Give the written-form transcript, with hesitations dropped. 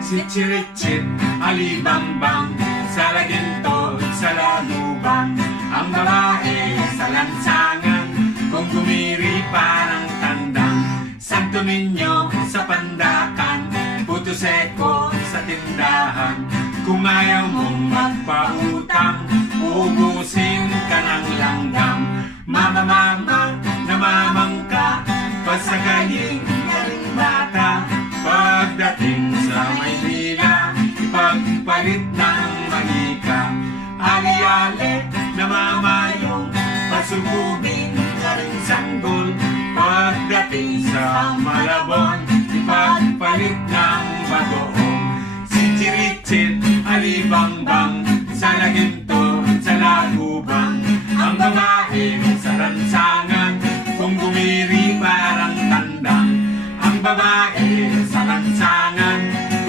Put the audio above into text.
Si Chiritchit, alibambang, sa laginto, sa lalubang. Ang babae sa lansangan, kung gumiri parang tandang. Santo Niño sa pandakan, Puto Seko sa tindahan. Kung ayaw mong magpautang, uubusin ka ng langgam. Mama, mama, namamang ka, pasagayin ka rin bata. Pagdating sa Maynila, ipagpalit ng manika. Ali-ali, namamayong, pasubugin ka rin sanggol. Pagdating sa Malabon, ipagpalit ng bagoong. Si Chiritchit, alibang